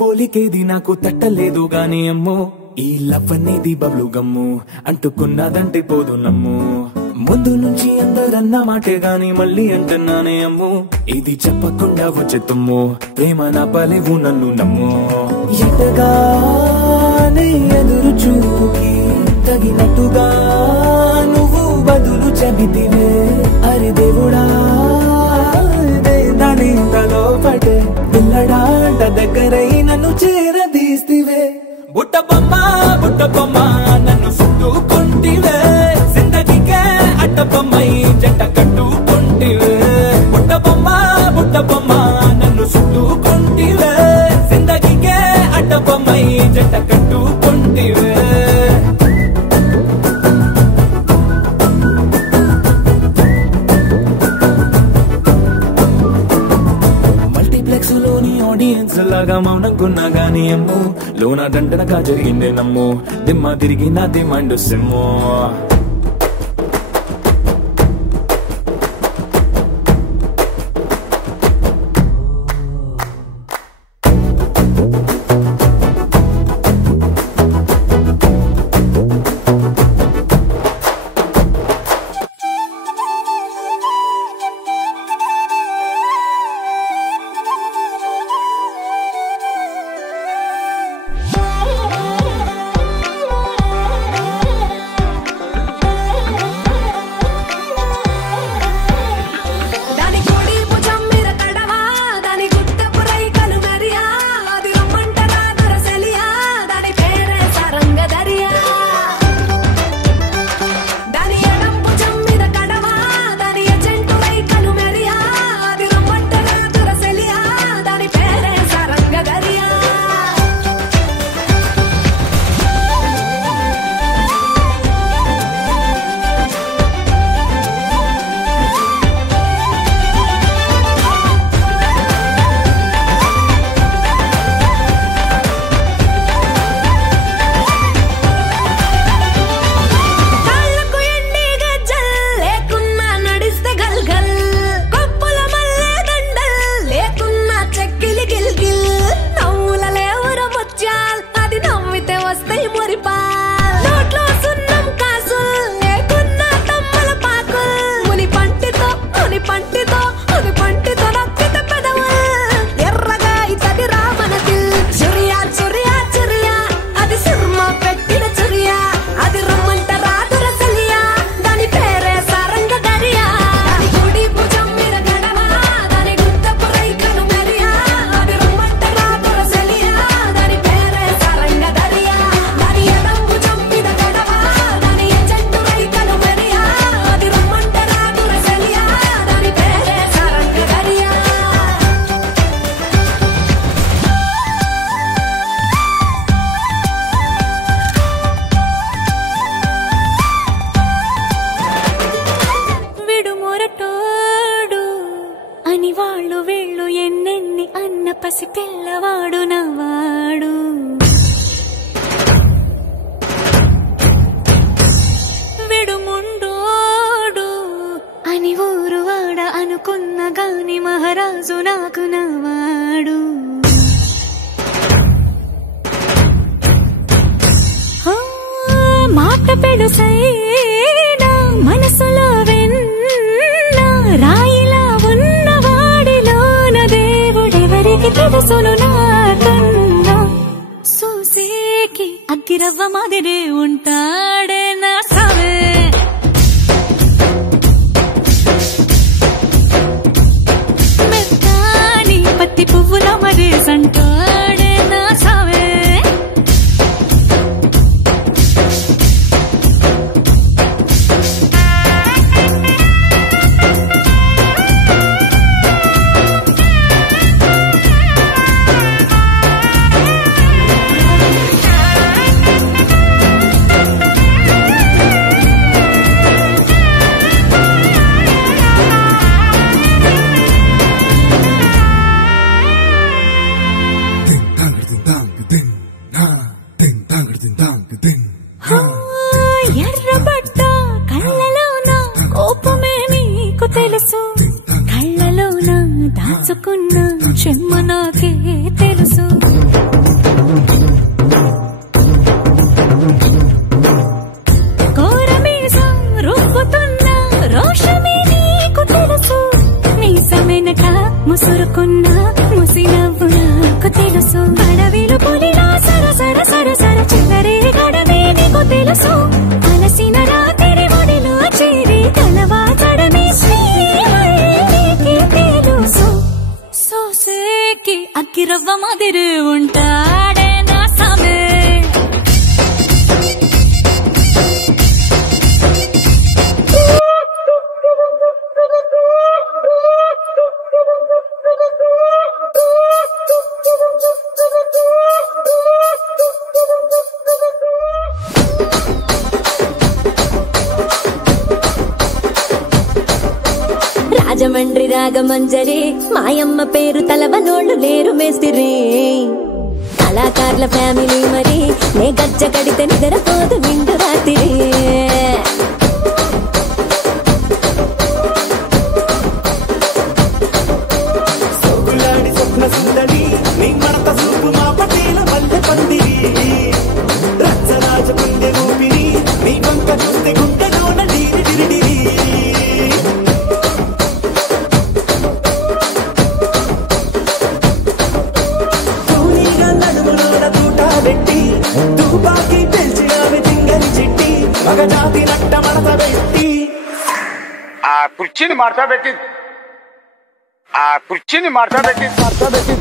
పోలికేది నాకు తట్టలేదు గాని అమ్మో ఈ లవ్ అనేది బబ్లు గమ్ము అంటుకున్నదంటే పోదు నమ్ము ముందు నుంచి అందరన్న మాటే గాని మళ్ళీ అంటున్నానే అమ్ము ఇది చెప్పకుండా వచ్చేతుమ్ము ప్రేమ నా పలేవు నన్ను నమ్ము ఎటగానే ఎదురు చూకి తగినట్టుగా నువ్వు బదులు చెబితివే అరే దేవుడా దాని తలో పడే పిల్లడాంట దగ్గరై నన్ను చేరదీస్తివే బుట్ట బొమ్మ నన్ను చుట్టుకుంటివే జిందగీకే అడ్డ బొమ్మై జంట కట్టుకుంటివే బుట్ట బొమ్మ నన్ను చుట్టుకుంటివే జిందగీకే అడ్డ బొమ్మై జంట కట్టుకుంటివే లోని ఆడియన్స్ లాగా మౌనంకున్నా గానీ అమ్ము లోన దండనగా జరిగిందే నమ్ము దిమ్మ తిరిగి నా దిమ్మండు సిమ్ము పసి పిల్లవాడు నవ్వాడు విడుముండోడు అని ఊరువాడ అనుకున్న గాని మహారాజు నాకు నవ్వాడు మాట పెడుసైనా మనసులో వెన్న రాయిలా ఉన్నవాడిలోన దేవుడెవరికి తెలుసును నాకన్నా చూసేకి అగ్గిరవ్వ మాదిరే ఉంటాడే నా సవే మెత్తాని పత్తి పువ్వుల మరేసంటాడే నా సవే ఎర్రబట్ట కళ్ళలోన కోపమే నీకు తెలుసు కళ్ళలోన దాచుకున్న చెమ్మ నాకే తెలుసు రాజమండ్రి రాగమంజరి మాయమ్మ పేరు తలవనోళ్ళు లేరు మేస్తిరి కళాకారుల ఫ్యామిలీ మరి నే గజ్జ కడితే నిద్రపోదు నిండు రాత్రి సోకులాడి స్వప్న సుందరి నీ మడత సూపు మా పటేల మల్లె పందిరి రచ్చరాజ గుండె ఊపిరి నీ వంక చూస్తే గుండెలోన డీరి డిరిడిరి తూనీగా నడుములోన తూట పెట్టి తుపాకి పెంచి ఆమె తింగని చిట్టి మగ జాతి నట్ట మడత పెట్టి ఆ కుర్చీని మార్చబెట్టి మార్చబెట్టి